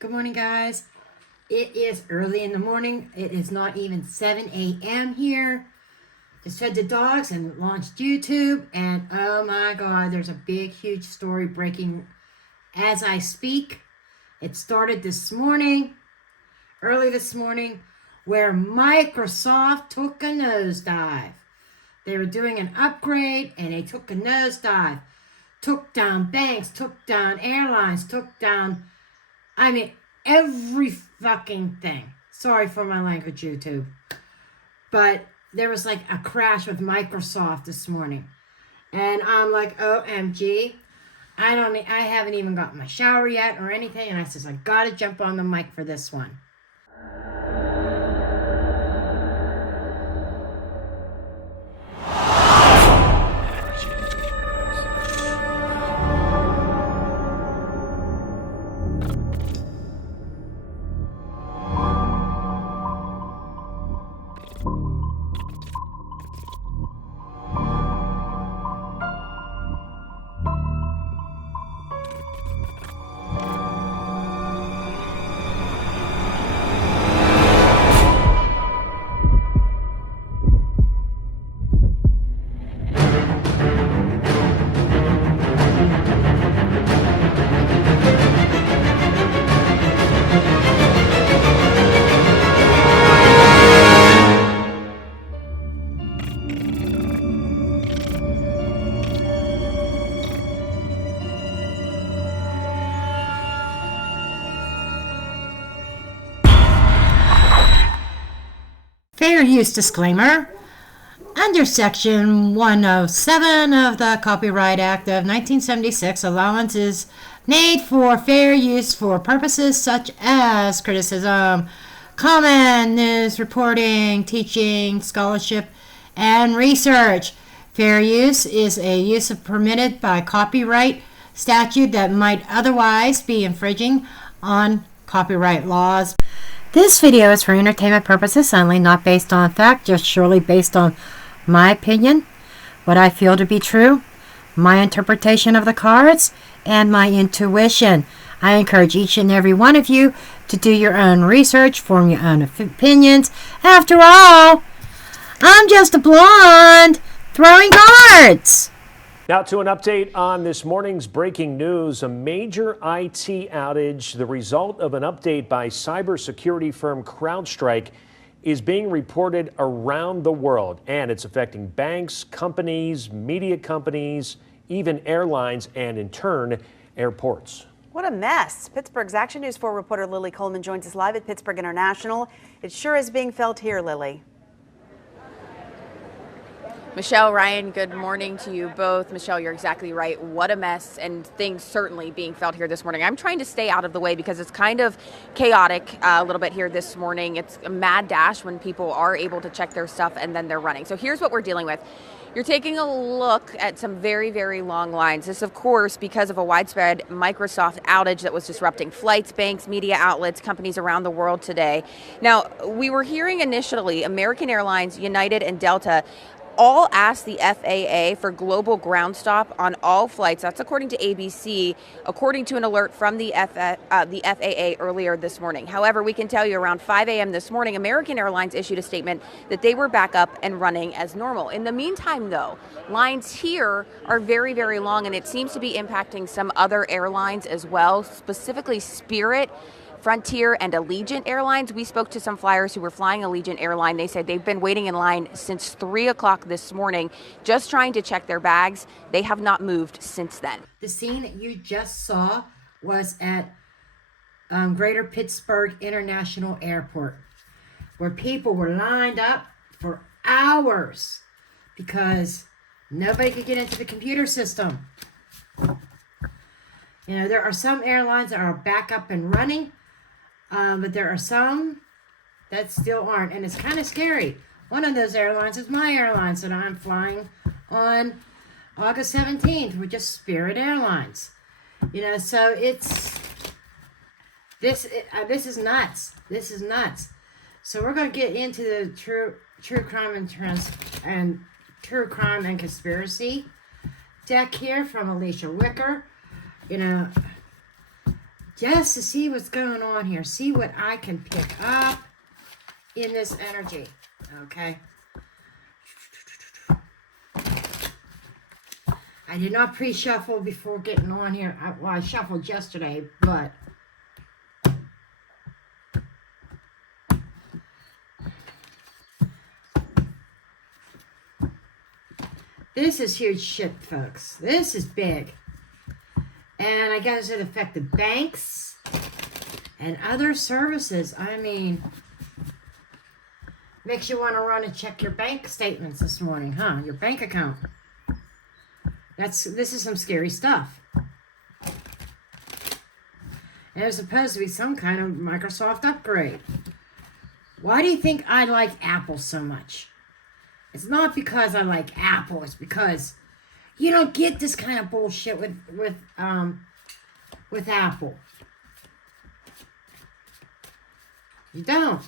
Good morning, guys. It is early in the morning. It is not even 7 a.m. here. Just fed the dogs and launched YouTube. And oh my God, there's a big, huge story breaking as I speak. It started this morning, early this morning, where Microsoft took a nosedive. They were doing an upgrade and they took a nosedive. Took down banks, took down airlines, took down, every fucking thing. Sorry for my language, YouTube. But there was like a crash with Microsoft this morning. And I'm like, OMG. I haven't even gotten my shower yet or anything. And I says, I gotta jump on the mic for this one. Fair use disclaimer. Under Section 107 of the Copyright Act of 1976, allowance is made for fair use for purposes such as criticism, comment, news reporting, teaching, scholarship, and research. Fair use is a use permitted by copyright statute that might otherwise be infringing on copyright laws. This video is for entertainment purposes only, not based on fact, just surely based on my opinion, what I feel to be true, my interpretation of the cards, and my intuition. I encourage each and every one of you to do your own research, form your own opinions. After all, I'm just a blonde throwing cards. Now to an update on this morning's breaking news, a major IT outage, the result of an update by cybersecurity firm CrowdStrike, is being reported around the world, and it's affecting banks, companies, media companies, even airlines, and in turn, airports. What a mess. Pittsburgh's Action News 4 reporter Lily Coleman joins us live at Pittsburgh International. It sure is being felt here, Lily. Michelle, Ryan, good morning to you both. Michelle, you're exactly right. What a mess, and things certainly being felt here this morning. I'm trying to stay out of the way because it's kind of chaotic a little bit here this morning. It's a mad dash when people are able to check their stuff and then they're running. So here's what we're dealing with. You're taking a look at some very, very long lines. This, of course, because of a widespread Microsoft outage that was disrupting flights, banks, media outlets, companies around the world today. Now, we were hearing initially American Airlines, United, and Delta all asked the FAA for global ground stop on all flights. That's according to ABC, according to an alert from the FAA earlier this morning. However, we can tell you around 5 a.m. this morning, American Airlines issued a statement that they were back up and running as normal. In the meantime, though, lines here are very, very long, and it seems to be impacting some other airlines as well, specifically Spirit, Frontier, and Allegiant Airlines. We spoke to some flyers who were flying Allegiant Airline. They said they've been waiting in line since 3 o'clock this morning, just trying to check their bags. They have not moved since then. The scene that you just saw was at Greater Pittsburgh International Airport, where people were lined up for hours because nobody could get into the computer system. You know, there are some airlines that are back up and running, but there are some that still aren't, and it's kind of scary. One of those airlines is my airlines that I'm flying on August 17th, with just Spirit Airlines. You know, so this is nuts. This is nuts. So we're going to get into the true crime and conspiracy deck here from Alicia Wicker. You know, just to see what's going on here. See what I can pick up in this energy. Okay. I did not pre-shuffle before getting on here. I shuffled yesterday, but this is huge shit, folks. This is big. And I guess it affected banks and other services. I mean, makes you want to run and check your bank statements this morning, huh? Your bank account. This is some scary stuff. And there's supposed to be some kind of Microsoft upgrade. Why do you think I like Apple so much? It's not because I like Apple. It's because you don't get this kind of bullshit with Apple. You don't.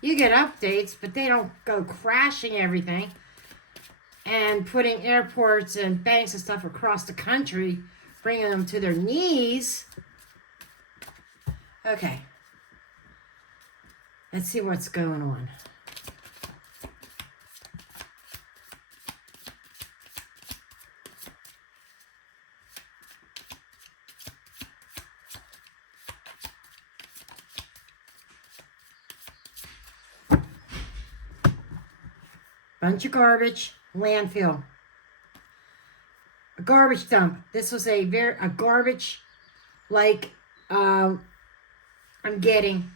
You get updates, but they don't go crashing everything and putting airports and banks and stuff across the country, bringing them to their knees. Okay. Let's see what's going on. Bunch of garbage, landfill. A garbage dump. This was a garbage like I'm getting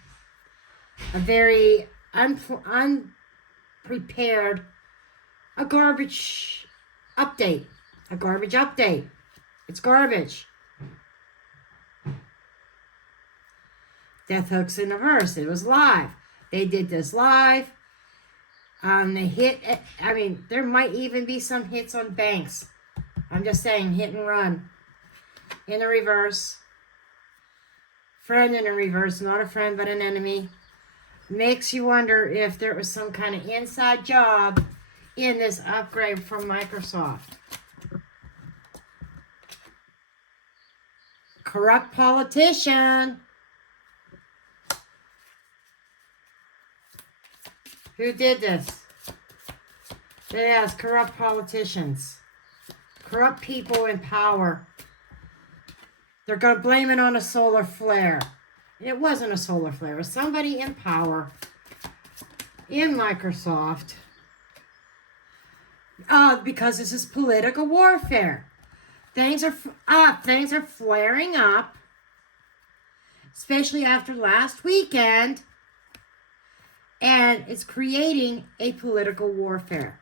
a very unprepared garbage update. A garbage update. It's garbage. Death Hooks in the Verse. It was live. They did this live. They hit, I mean, there might even be some hits on banks. I'm just saying, hit and run. In the reverse. Friend in the reverse, not a friend but an enemy. Makes you wonder if there was some kind of inside job in this upgrade from Microsoft. Corrupt politician. Who did this? Yes, corrupt politicians. Corrupt people in power. They're going to blame it on a solar flare. It wasn't a solar flare. It was somebody in power in Microsoft. Because this is political warfare. Things are flaring up. Especially after last weekend. And it's creating a political warfare.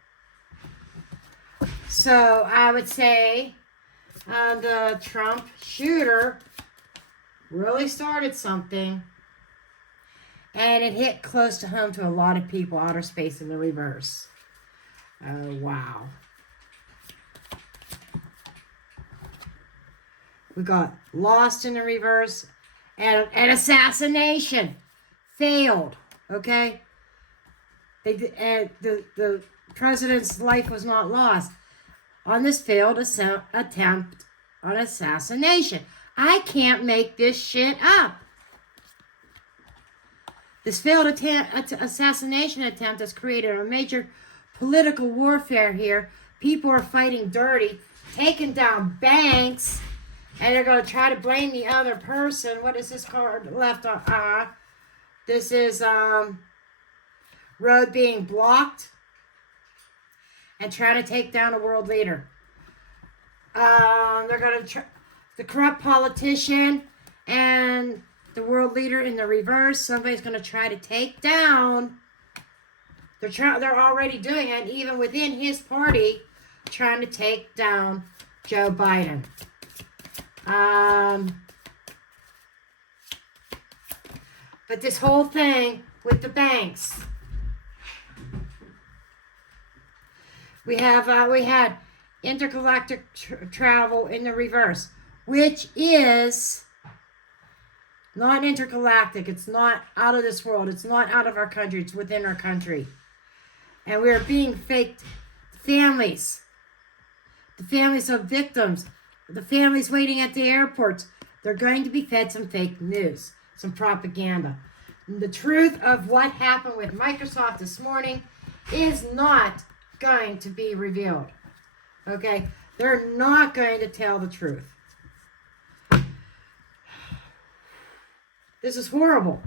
So I would say the Trump shooter really started something. And it hit close to home to a lot of people, outer space in the reverse. Oh, wow. We got lost in the reverse. And assassination failed. Okay? The president's life was not lost on this failed attempt on assassination. I can't make this shit up. This failed assassination attempt has created a major political warfare here. People are fighting dirty, taking down banks, and they're going to try to blame the other person. What is this card left on? This is road being blocked and trying to take down a world leader. They're going to the corrupt politician and the world leader in the reverse. Somebody's going to try to take down. They're already doing it, even within his party, trying to take down Joe Biden. But this whole thing with the banks, we had intergalactic travel in the reverse, which is not intergalactic. It's not out of this world. It's not out of our country. It's within our country. And we're being faked. The families of victims, the families waiting at the airports, they're going to be fed some fake news, some propaganda. The truth of what happened with Microsoft this morning is not going to be revealed. Okay? They're not going to tell the truth. This is horrible.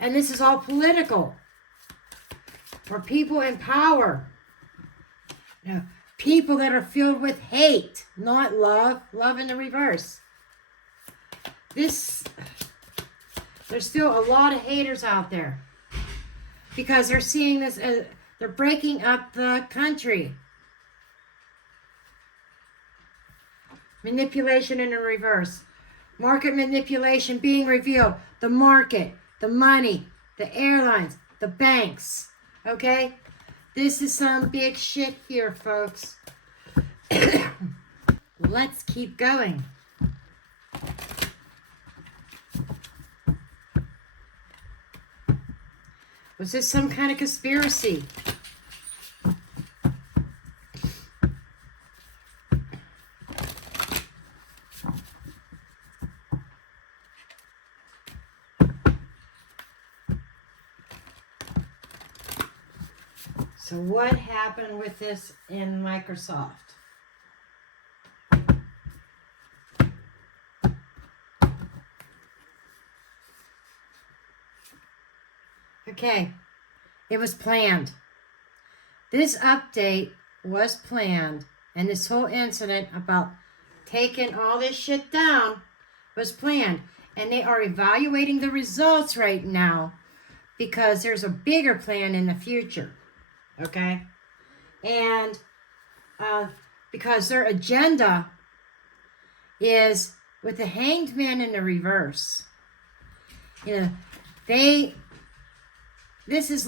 And this is all political. For people in power. You know, people that are filled with hate, not love. Love in the reverse. There's still a lot of haters out there. Because they're seeing this as, they're breaking up the country. Manipulation in the reverse. Market manipulation being revealed. The market, the money, the airlines, the banks. Okay? This is some big shit here, folks. Let's keep going. Was this some kind of conspiracy? So what happened with this in Microsoft? Okay, it was planned. This update was planned, and this whole incident about taking all this shit down was planned. And they are evaluating the results right now because there's a bigger plan in the future. Okay? And because their agenda is with the hanged man in the reverse. You know, this is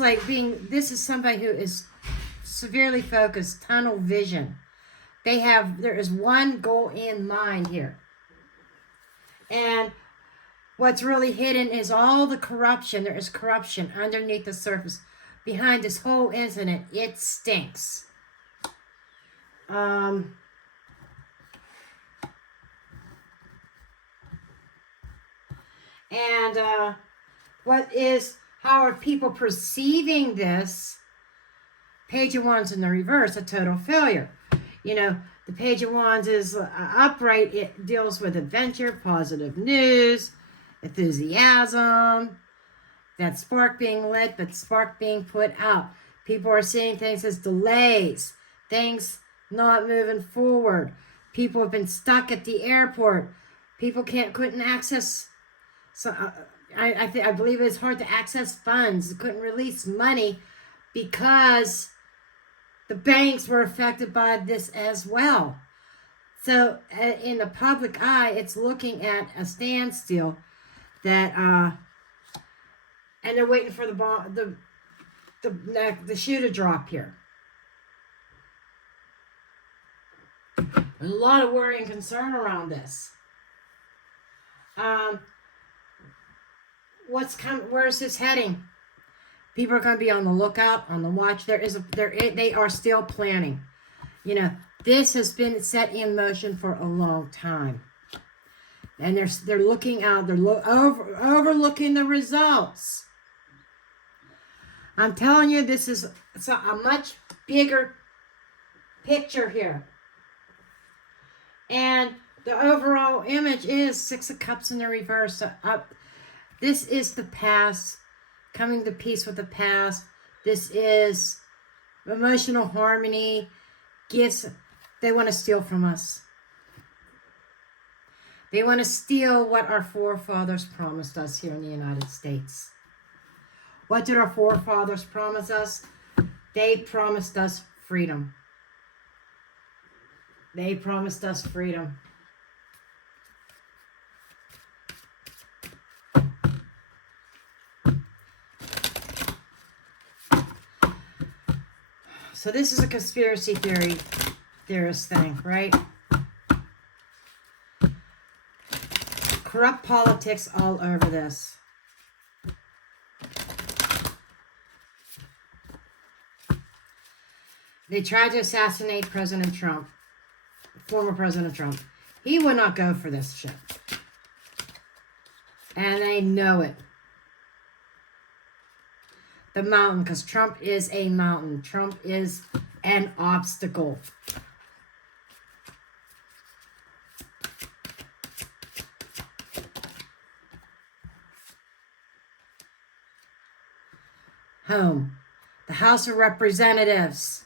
somebody who is severely focused, tunnel vision. There is one goal in mind here. And what's really hidden is all the corruption. There is corruption underneath the surface. Behind this whole incident, it stinks. How are people perceiving this? Page of Wands in the reverse, a total failure. You know, the Page of Wands is upright. It deals with adventure, positive news, enthusiasm, that spark being lit, but spark being put out. People are seeing things as delays, things not moving forward. People have been stuck at the airport. People couldn't access. So I believe it's hard to access funds. Couldn't release money because the banks were affected by this as well. So in the public eye, it's looking at a standstill that and they're waiting for the shoe to drop here. There's a lot of worry and concern around this. Where's this heading? People are going to be on the lookout, on the watch. They are still planning. You know, this has been set in motion for a long time. And they're looking out, they're overlooking the results. I'm telling you, this is a much bigger picture here. And the overall image is Six of Cups in the reverse. This is the past, coming to peace with the past. This is emotional harmony, gifts they want to steal from us. They want to steal what our forefathers promised us here in the United States. What did our forefathers promise us? They promised us freedom. They promised us freedom. So this is a conspiracy theorist thing, right? Corrupt politics all over this. They tried to assassinate President Trump, former President Trump. He would not go for this shit. And they know it. The mountain, because Trump is a mountain. Trump is an obstacle. Home. The House of Representatives.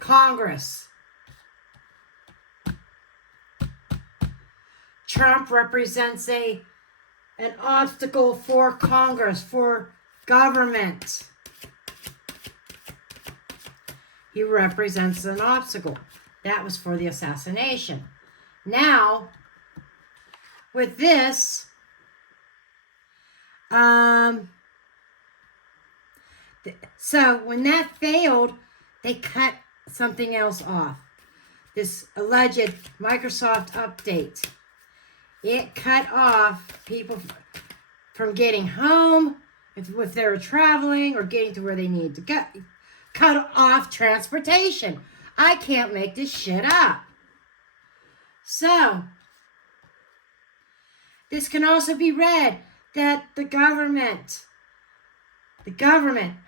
Congress. Trump represents an obstacle for Congress, for government. He represents an obstacle. That was for the assassination. Now, with this, so when that failed, they cut something else off. This alleged Microsoft update. It cut off people from getting home if they were traveling or getting to where they need to go. Cut off transportation. I can't make this shit up. So, this can also be read that the government,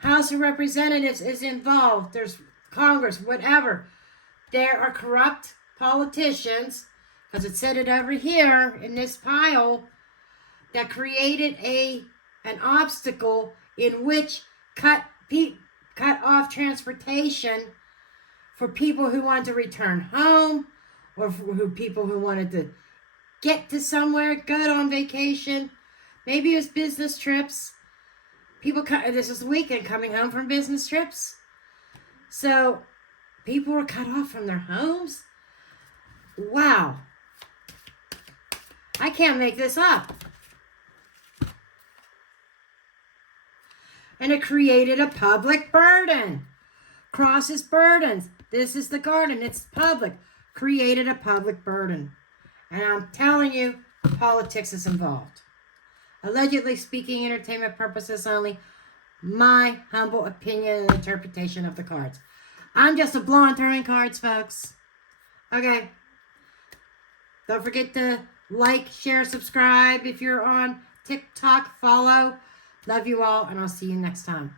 House of Representatives is involved. There's Congress, whatever. There are corrupt politicians, because it said it over here in this pile, that created an obstacle in which cut off transportation for people who wanted to return home, or for people who wanted to get to somewhere good on vacation. Maybe it was business trips. This is the weekend, coming home from business trips. So people were cut off from their homes. Wow. I can't make this up. And it created a public burden. Crosses burdens. This is the garden. It's public. Created a public burden. And I'm telling you, politics is involved. Allegedly speaking, entertainment purposes only. My humble opinion and interpretation of the cards. I'm just a blonde throwing cards, folks. Okay. Don't forget to like, share, subscribe. If you're on TikTok, follow. Love you all, and I'll see you next time.